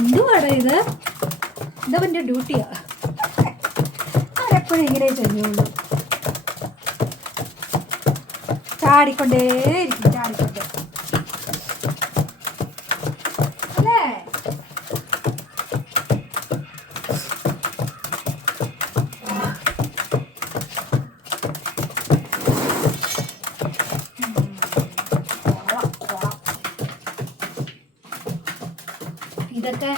എന്തുവാടാ ഇത്? ഇതവൻ്റെ ഡ്യൂട്ടിയാ. അവരെപ്പോഴും ഇങ്ങനെ ചെയ്യുള്ളൂ. ചാടിക്കൊണ്ടേയിരിക്കും, ചാടിക്കൊണ്ടേ അല്ലേ? ഇതൊക്കെ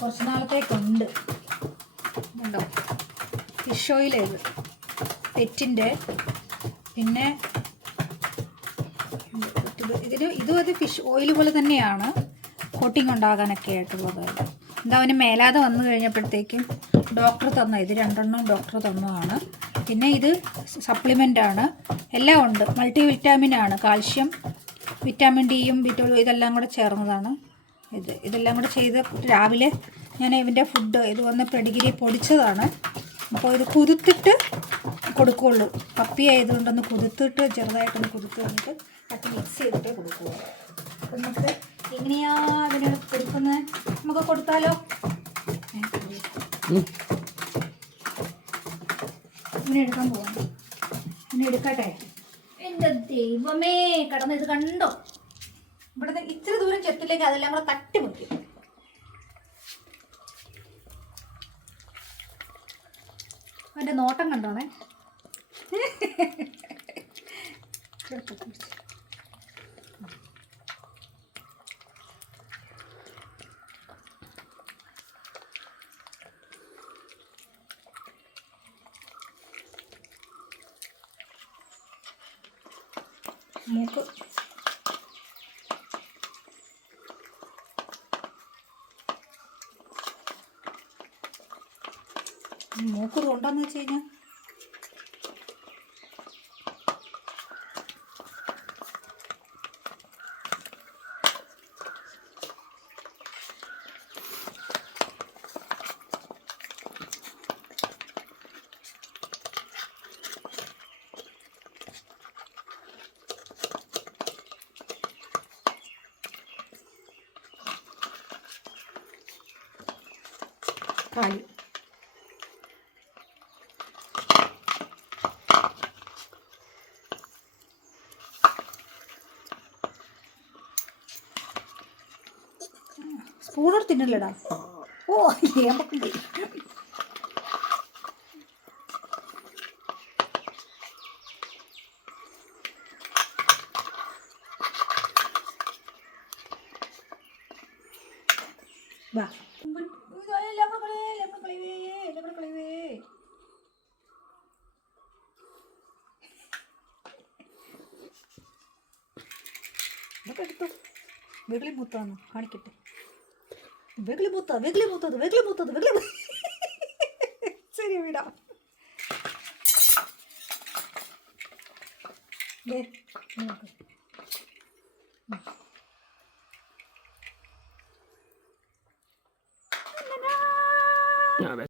കുറച്ച് നാളത്തേക്കുണ്ട്. ഉണ്ടോ ഫിഷ് ഓയിലേത് പെറ്റിൻ്റെ. പിന്നെ ഇതും അത് ഫിഷ് ഓയിൽ പോലെ തന്നെയാണ്, കോട്ടിങ് ഉണ്ടാകാനൊക്കെ ആയിട്ടുള്ളത്. എന്താ അവന് മേലാതെ വന്നു കഴിഞ്ഞപ്പോഴത്തേക്കും ഡോക്ടർ തന്ന ഇത് രണ്ടെണ്ണം ഡോക്ടർ തന്നതാണ്. പിന്നെ ഇത് സപ്ലിമെൻ്റാണ്, എല്ലാം ഉണ്ട്. മൾട്ടി വിറ്റാമിനാണ്, കാൽഷ്യം, വിറ്റാമിൻ ഡിയും ബി12 ഇതെല്ലാം കൂടെ ചേർന്നതാണ്. ഇതെല്ലാം കൂടെ ചെയ്ത് രാവിലെ ഞാൻ ഇവൻ്റെ ഫുഡ് ഇത് വന്ന് പെഡിഗിരി പൊടിച്ചതാണ്. അപ്പോൾ ഇത് കുതിർത്തിട്ട് കൊടുക്കുകയുള്ളൂ. പപ്പി ആയതുകൊണ്ടൊന്ന് കുതിർത്തിട്ട് ചെറുതായിട്ടൊന്ന് കുതിർത്ത് വന്നിട്ട് അത് മിക്സ് ചെയ്തിട്ടേ കൊടുക്കുകയുള്ളൂ. അപ്പം നമുക്ക് എങ്ങനെയാ അതിന് കൊടുക്കുന്നത്? നമുക്ക് കൊടുത്താലോ? ഇങ്ങനെ എടുക്കാൻ പോവാം. ഇങ്ങനെ എടുക്കട്ടെ. എൻ്റെ ദൈവമേ, കടന്ന് ഇത് കണ്ടോ? ഇവിടുന്ന് ഇച്ചിരി ദൂരം ചെത്തിലേക്ക് അതെല്ലാം കൂടെ തട്ടിമുട്ടിക്കും. അവൻ്റെ നോട്ടം കണ്ടോണേ. മൂക്ക് മൂക്ക് കൊണ്ടാന്ന് വെച്ച് കഴിഞ്ഞാൽ കാലി സ്പൂണോട് തിന്നില്ലടാ. ഓ ഏമ്പക്കുണ്ട്. വാ ഇതൊക്കെ എടുത്തു. വെകിളി മൂത്താന്ന് കാണിക്കട്ടെ. വെകിളി മൂത്തത്, വെകിളി മൂത്തത്, വെകിളി മൂത്തത്, വെകിളി. ശരി വിടാം.